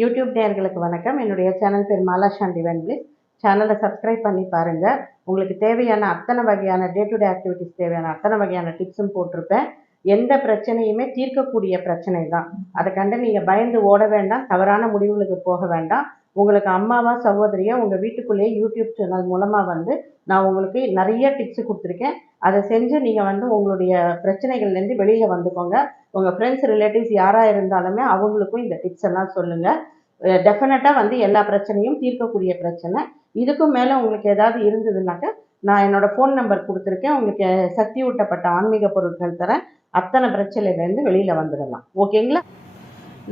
YouTube நேர்களுக்கு வணக்கம். என்னுடைய சேனல் பேர் மாலா சாண்டி வென்பிளிஸ் சேனலை சப்ஸ்கிரைப் பண்ணி பாருங்கள் உங்களுக்கு தேவையான அத்தனை வகையான டே டு டே ஆக்டிவிட்டிஸ் தேவையான அத்தனை வகையான டிப்ஸும் போட்டிருப்பேன். எந்த பிரச்சனையுமே தீர்க்கக்கூடிய பிரச்சனை தான். அதை கண்டு நீங்கள் பயந்து ஓட வேண்டாம். தவறான முடிவுகளுக்கு போக வேண்டாம். உங்களுக்கு அம்மாவா சகோதரியா உங்கள் வீட்டுக்குள்ளேயே யூடியூப் சேனல் மூலமாக வந்து நான் உங்களுக்கு நிறைய டிப்ஸ் கொடுத்துருக்கேன். அதை செஞ்சு நீங்கள் வந்து உங்களுடைய பிரச்சனைகள்லேருந்து வெளியில் வந்துக்கோங்க. உங்கள் ஃப்ரெண்ட்ஸ் ரிலேட்டிவ்ஸ் யாராக இருந்தாலுமே அவங்களுக்கும் இந்த டிப்ஸ் எல்லாம் சொல்லுங்கள் டெஃபினட்டாக வந்து எல்லா பிரச்சனையும் தீர்க்கக்கூடிய பிரச்சனை. இதுக்கும் மேலே உங்களுக்கு ஏதாவது இருந்ததுனாக்கா நான் என்னோடய ஃபோன் நம்பர் கொடுத்துருக்கேன். உங்களுக்கு சக்தி ஊட்டப்பட்ட ஆன்மீக பொருட்கள் தரேன். அத்தனை பிரச்சனையிலேருந்து வெளியில் வந்துடலாம். ஓகேங்களா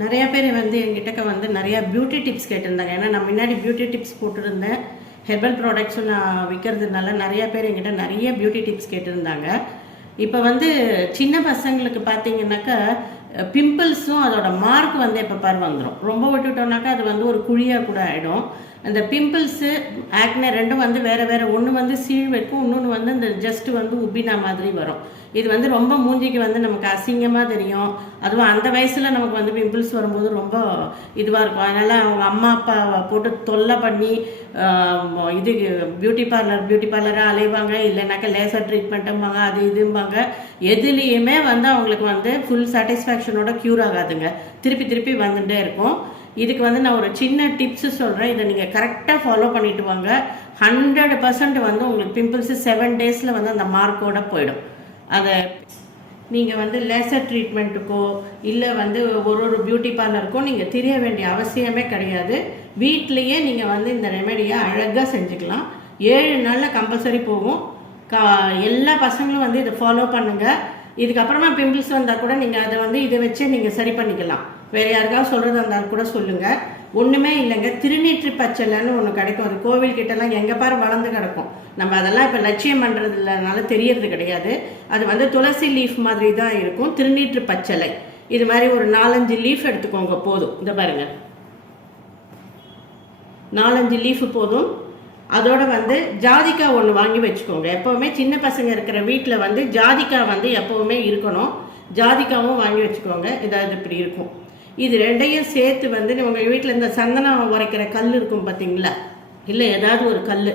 நிறைய பேர் வந்து என்கிட்ட வந்து நிறைய பியூட்டி டிப்ஸ் கேட்டிருந்தாங்க. ஏன்னா நான் முன்னாடி பியூட்டி டிப்ஸ் போட்டிருந்தேன். ஹெர்பல் ப்ராடக்ட்ஸும் நான் விற்கிறதுனால நிறைய பேர் என்கிட்ட நிறைய பியூட்டி டிப்ஸ் கேட்டிருந்தாங்க. இப்போ வந்து சின்ன பசங்களுக்கு பார்த்தீங்கன்னாக்கா பிம்பிள்ஸும் அதோட மார்க் வந்து எப்போ பாரு வந்துடும் ரொம்ப விட்டுட்டோம்னாக்கா அது வந்து ஒரு குழியாக கூட ஆகிடும் அந்த பிம்பிள்ஸு ஆக்னே ரெண்டும் வந்து வேறு வேறு. ஒன்று வந்து சீழ் வைக்கும் இன்னொன்று வந்து இந்த ஜஸ்ட் வந்து உப்பினா மாதிரி வரும். இது வந்து ரொம்ப மூஞ்சிக்கு வந்து நமக்கு அசிங்கமாக தெரியும். அதுவும் அந்த வயசில் நமக்கு வந்து பிம்பிள்ஸ் வரும்போது ரொம்ப இதுவாக இருக்கும். அதனால் அவங்க அம்மா அப்பா போட்டு தொல்லை பண்ணி இது பியூட்டி பார்லர் பியூட்டி பார்லராக அலைவாங்க. இல்லைனாக்கா லேசர் ட்ரீட்மெண்ட்டும்பாங்க அது இதும்பாங்க. எதுலேயுமே வந்து அவங்களுக்கு வந்து ஃபுல் சாட்டிஸ்ஃபேக்ஷன் இன்ஃபெக்ஷனோட க்யூர் ஆகாதுங்க. திருப்பி திருப்பி வந்துகிட்டே இருக்கும். இதுக்கு வந்து நான் ஒரு சின்ன டிப்ஸு சொல்கிறேன் இதை நீங்கள் கரெக்டாக ஃபாலோ பண்ணிட்டு வாங்க. ஹண்ட்ரட் பர்சன்ட் வந்து உங்களுக்கு பிம்பிள்ஸு செவன் டேஸில் வந்து அந்த மார்க்கோட போயிடும். அதை நீங்கள் வந்து லேசர் ட்ரீட்மெண்ட்டுக்கோ இல்லை வந்து ஒரு ஒரு பியூட்டி பார்லருக்கோ நீங்கள் தெரிய வேண்டிய அவசியமே கிடையாது. வீட்லேயே நீங்கள் வந்து இந்த ரெமெடியை அழகாக செஞ்சுக்கலாம். ஏழு நாளில் கம்பல்சரி போகும். கா எல்லா பசங்களும் வந்து இதை ஃபாலோ பண்ணுங்கள் இதுக்கப்புறமா பிம்பிள்ஸ் வந்தால் கூட நீங்கள் அதை வந்து இதை வச்சே நீங்கள் சரி பண்ணிக்கலாம். வேறு யாருக்காவது சொல்கிறதா இருந்தால் கூட சொல்லுங்கள் ஒன்றுமே இல்லைங்க. திருநீற்று பச்சலைன்னு ஒன்று கிடைக்கும். அது கோவில் கிட்டலாம் எங்கே பாரு வளர்ந்து கிடக்கும். நம்ம அதெல்லாம் இப்போ லட்சியம் பண்ணுறது இல்லைனால தெரியறது கிடையாது. அது வந்து துளசி லீஃப் மாதிரி தான் இருக்கும். திருநீற்று பச்சலை. இது மாதிரி ஒரு நாலஞ்சு லீஃப் எடுத்துக்கோங்க. போதும். இந்த பாருங்கள் நாலஞ்சு லீஃப் போதும். அதோட வந்து ஜாதிக்காய் ஒன்று வாங்கி வச்சுக்கோங்க. எப்போவுமே சின்ன பசங்க இருக்கிற வீட்டில் வந்து ஜாதிக்காய் வந்து எப்போவுமே இருக்கணும். ஜாதிக்காவும் வாங்கி வச்சுக்கோங்க. இதாவது இப்படி இருக்கும். இது ரெண்டையும் சேர்த்து வந்து உங்கள் வீட்டில் இந்த சந்தனம் உரைக்கிற கல் இருக்கும் பார்த்தீங்களா இல்லை ஏதாவது ஒரு கல்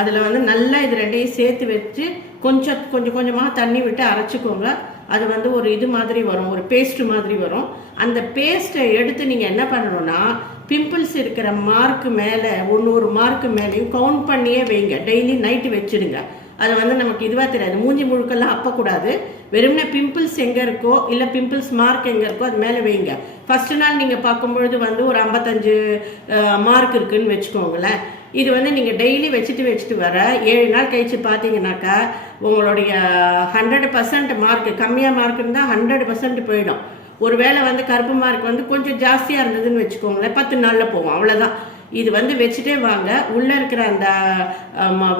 அதில் வந்து நல்லா இது ரெண்டையும் சேர்த்து வச்சு கொஞ்சம் கொஞ்சம் கொஞ்சமாக தண்ணி விட்டு அரைச்சிக்கோங்க. அது வந்து ஒரு இது மாதிரி வரும் ஒரு பேஸ்ட் மாதிரி வரும். அந்த பேஸ்ட்டை எடுத்து நீங்கள் என்ன பண்ணணும்னா பிம்பிள்ஸ் இருக்கிற மார்க்கு மேலே ஒன்று ஒரு மார்க்கு மேலேயும் கவுண்ட் பண்ணியே வைங்க. டெய்லி நைட்டு வச்சுடுங்க. அது வந்து நமக்கு இதுவாக தெரியாது. மூஞ்சி முழுக்கெல்லாம் அப்பக்கூடாது. வெறும்னே பிம்பிள்ஸ் எங்கே இருக்கோ இல்லை பிம்பிள்ஸ் மார்க் எங்கே இருக்கோ அது மேலே வைங்க. ஃபஸ்ட்டு நாள் நீங்கள் பார்க்கும்பொழுது வந்து ஒரு ஐம்பத்தஞ்சு மார்க் இருக்குதுன்னு வச்சுக்கோங்களேன். இது வந்து நீங்கள் டெய்லி வச்சுட்டு வச்சுட்டு வர ஏழு நாள் கழித்து பார்த்தீங்கன்னாக்கா உங்களுடைய ஹண்ட்ரட் பர்சன்ட் மார்க் கம்மியாக மார்க் இருந்தால் ஹண்ட்ரட் பர்சன்ட் போயிடும். ஒரு வேளை வந்து கருப்பு மார்க் வந்து கொஞ்சம் ஜாஸ்தியாக இருந்ததுன்னு வச்சுக்கோங்களேன் பத்து நாளில் போகும் அவ்வளோதான் இது வந்து வச்சுட்டே வாங்க. உள்ளே இருக்கிற அந்த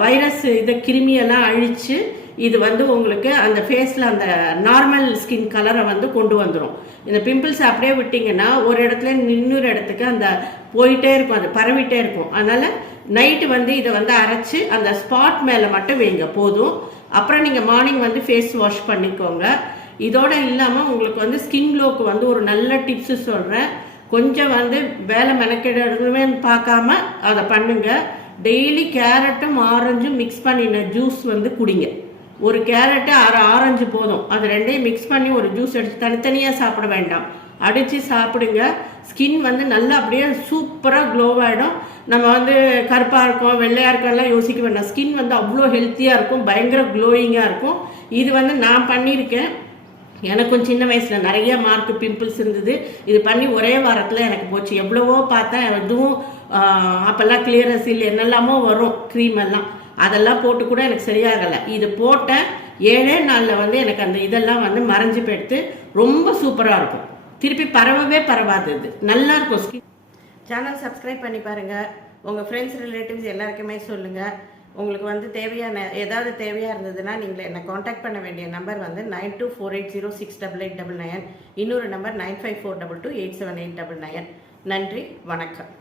வைரஸ் இதை கிருமியெல்லாம் அழித்து இது வந்து உங்களுக்கு அந்த ஃபேஸில் அந்த நார்மல் ஸ்கின் கலரை வந்து கொண்டு வந்துடும் இந்த பிம்பிள்ஸ் அப்படியே விட்டிங்கன்னா ஒரு இடத்துல இன்னொரு இடத்துக்கு அந்த போயிட்டே இருக்கும் அது பரவிட்டே இருக்கும். அதனால் நைட்டு வந்து இதை வந்து அரைச்சி அந்த ஸ்பாட் மேலே மட்டும் வைங்க போதும். அப்புறம் நீங்கள் மார்னிங் வந்து ஃபேஸ் வாஷ் பண்ணிக்கோங்க. இதோட இல்லாமல் உங்களுக்கு வந்து ஸ்கின் க்ளோக்கு வந்து ஒரு நல்ல டிப்ஸு சொல்கிறேன் கொஞ்சம் வந்து வேலை மெனக்கெடுமே பார்க்காம அதை பண்ணுங்க. டெய்லி கேரட்டும் ஆரஞ்சும் மிக்ஸ் பண்ணின ஜூஸ் வந்து குடிங்க. ஒரு கேரட்டு அரை ஆரஞ்சு போதும். அது ரெண்டையும் மிக்ஸ் பண்ணி ஒரு ஜூஸ் எடுத்து தனித்தனியாக சாப்பிட வேண்டாம். அடித்து சாப்பிடுங்க. ஸ்கின் வந்து நல்லா அப்படியே சூப்பராக க்ளோவாகிடும் நம்ம வந்து கருப்பாக இருக்கும் வெள்ளையாக இருக்கோம்லாம் யோசிக்க வேண்டாம். ஸ்கின் வந்து அவ்வளோ ஹெல்த்தியாக இருக்கும் பயங்கர க்ளோயிங்காக இருக்கும். இது வந்து நான் பண்ணியிருக்கேன். எனக்கும் சின்ன வயசில் நிறைய மார்க் பிம்பிள்ஸ் இருந்தது. இது பண்ணி ஒரே வாரத்தில் எனக்கு போச்சு. எவ்வளவோ பார்த்தேன். எதுவும் அப்போல்லாம் கிளியரன்ஸில் என்னெல்லாமோ வரும் க்ரீம் எல்லாம். அதெல்லாம் போட்டு கூட எனக்கு சரியாகலை. இது போட்டேன். ஏழே நாளில் வந்து எனக்கு அந்த இதெல்லாம் வந்து மறைஞ்சு போயிடுத்து ரொம்ப சூப்பராக இருக்கும். திருப்பி பரவவே பரவாது இது நல்லா இருக்கும் ஸ்கின் சேனல் சப்ஸ்கிரைப் பண்ணி பாருங்கள் உங்கள் ஃப்ரெண்ட்ஸ் ரிலேட்டிவ்ஸ் எல்லாருக்குமே சொல்லுங்கள் உங்களுக்கு வந்து தேவையான ஏதாவது தேவையாக இருந்ததுன்னா நீங்கள் என்னை காண்டாக்ட் பண்ண வேண்டிய நம்பர் வந்து nine two four eight zero six double eight double nine இன்னொரு number nine five four double two eight seven eight double nine நன்றி வணக்கம்.